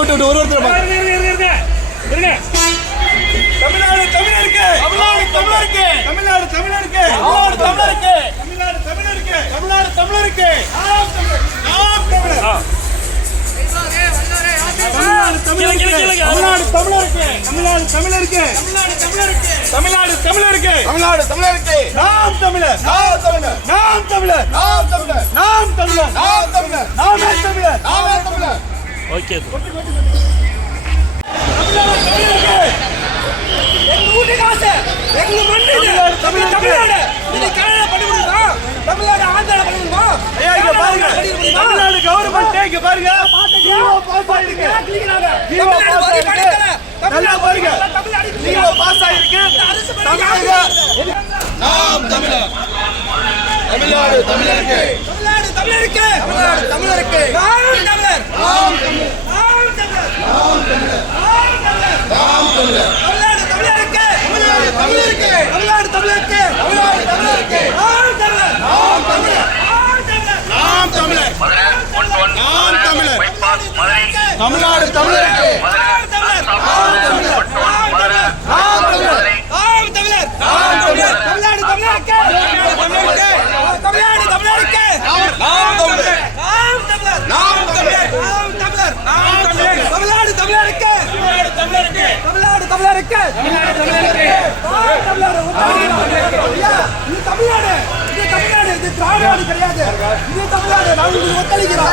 விட்டு ஒருத்தர் தமிழ்நாடு தமிழருக்கு தமிழ்நாடு தமிழருக்கு தமிழ்நாடு தமிழருக்கு தமிழ்நாடு தமிழருக்கு தமிழ்நாடு தமிழருக்கு தமிழ்நாடு தமிழருக்கு நாம் தமிழர் தமிழ்நாடு தமிழருக்கு தமிழ்நாடு தமிழருக்கு தமிழ்நாடு தமிழருக்கு தமிழ்நாடு தமிழருக்கு நாம் தமிழர் நாம் தமிழர் நாம் தமிழர் நாம் தமிழர் நாம் தமிழர் நாம் தமிழர் நாமே தமிழர் நாமே தமிழர். ஓகே தமிழ்நாடு கவர்மெண்ட் இங்க பாருங்க பாஸ் ஆயிருக்கு. நாம் தமிழர் தமிழ்நாடு தமிழருக்கு தமிழ்நாடு தமிழருக்கு தமிழ்நாடு தமிழருக்கு நாம் தமிழர் நாம் தமிழர் நாம் தமிழர் நாம் தமிழர் தமிழ்நாடு தமிழருக்கு தமிழ்நாடு தமிழருக்கு தமிழ்நாடு தமிழருக்கு தமிழ்நாடு தமிழருக்கு நாம் தமிழர் நாம் தமிழர் நாம் தமிழர் நாம் தமிழர் தமிழ்நாடு தமிழருக்கு நாம் தமிழர் நாம் தமிழர் நாம் தமிழர் நாம் தமிழர் நாம் தமிழர் தமிழ்நாடு தமிழருக்கு தமிழ்நாடு தமிழருக்கு நாம் தமிழர் நாம் தமிழர் நாம் தமிழர் நாம் தமிழர் நாம் தமிழர் தமிழ்நாடு தமிழருக்கு தமிழ்நாடு தமிழருக்கு தமிழ்நாடு தமிழருக்கு நாம் தமிழர் இது தமிழ்நாடு இது தமிழ்நாடு இது திராவிட கிடையாது. இது தமிழ்நாடு. நாங்கள் ஒத்துழைக்கிறோம்.